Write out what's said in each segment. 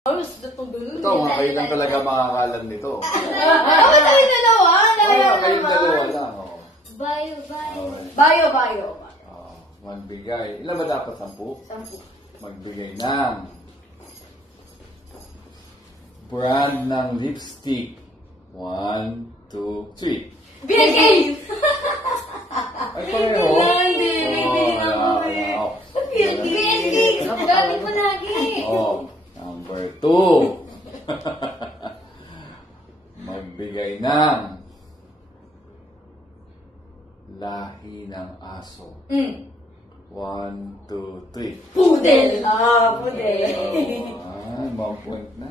Ito, mga kayo lang talaga makakalan nito. Bakit kayong dalawa? Kayong dalawa lang. Bayo. Magbigay. Ilan ba dapat? 10? 10. Magbigay ng brand ng lipstick. 1, 2, 3. BNK! Ay, pareho. Hindi BNK! Galing mo lagi. Number 2. Magbigay ng lahi ng aso. 1, 2, 3. Pudel! Pudel. Ibang point na.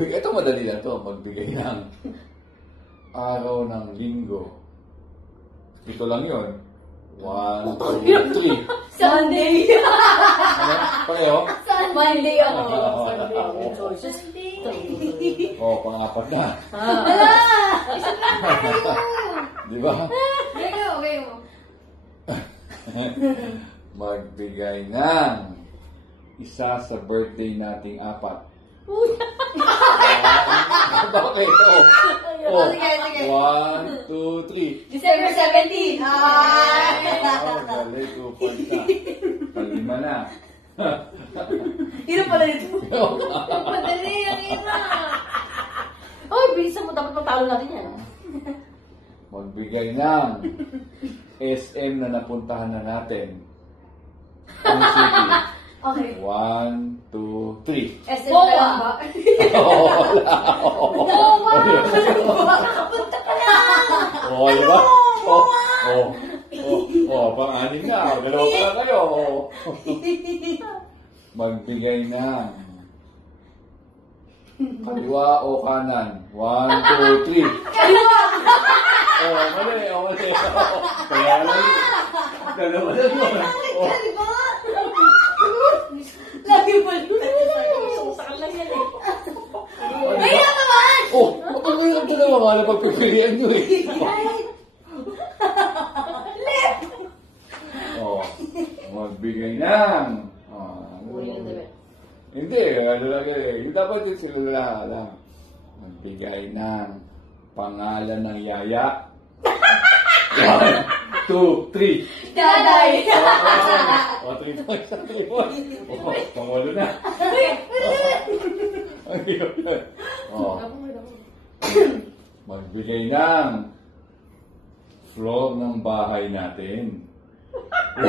Ito madali na to. Magbigay ng araw ng linggo. Ito lang yun. 1, 2, 3. Sunday! Pareho? Monday ako. Pang-apat na. Di ba? Gayo. Magbigay ng isa sa birthday nating 4. Bakit? Sige. 1, 2, 3. December 17. Galing, 2 points na. Palima na. Ino pala nito? Madali ang ina. Bilisan mo. Dapat matalo natin yan. Magbigay ng SM na napuntahan na natin. Ang city. Okay. 1, 2, 3. SM ka lang ba? Mowa! Nakapunta ka lang! Diba? Pang-anim na. Dalawa pa lang kayo. Magbigay ng kaliwa o kanan. 1, 2, 3. Kaliwa! Mali. Kaya lang. Dalawa na yun. Kaliwa! Lagi pa yun. Sakal lang yan eh. Mahirap naman! Mahirap dalawa nga na pagpipilian nyo eh. Left! Magbigay ng hindi, yung dapat yung sila lang. Magbigay ng pangalan ng yaya. 1, 2, 3. Daday! 3 points. Pangwalo na. Ang hirap yun. Magbigay ng floor ng bahay natin. 1,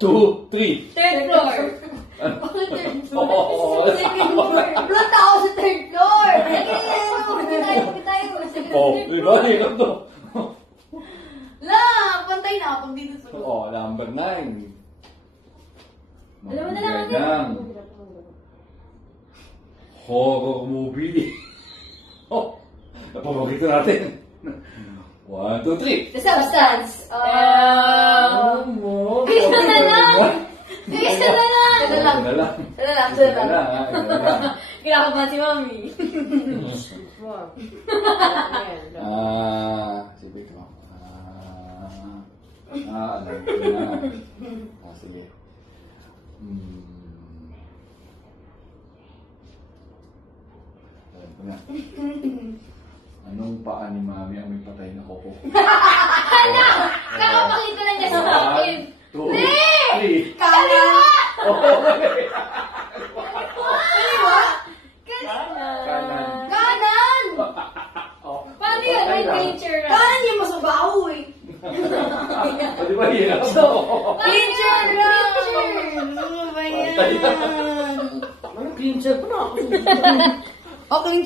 2, 3. Third floor. Bakit third floor? Second floor. Blood ako sa third floor. Sige tayo. Diba? Hirap to. Pantay na ako dito sa Number 9. Alam mo na lang Magbigay ng horror movie. Napapakita natin. 1, 2, 3. The Substance. Isa na lang. Kinakabahan si Mami. Sige ko. Alam ko na. Sige. Alam ko na. Anong paa ni Mami ang may patay na koko? Kakapakita lang niya sa akin. 1, 2, 3. Kaliwa! Kanan! Paano yun? May teacher na. Kanan yung masubaho eh. Di ba hirap? Teacher! Ano ba yan? Patay na. Teacher pa na ako. Okay.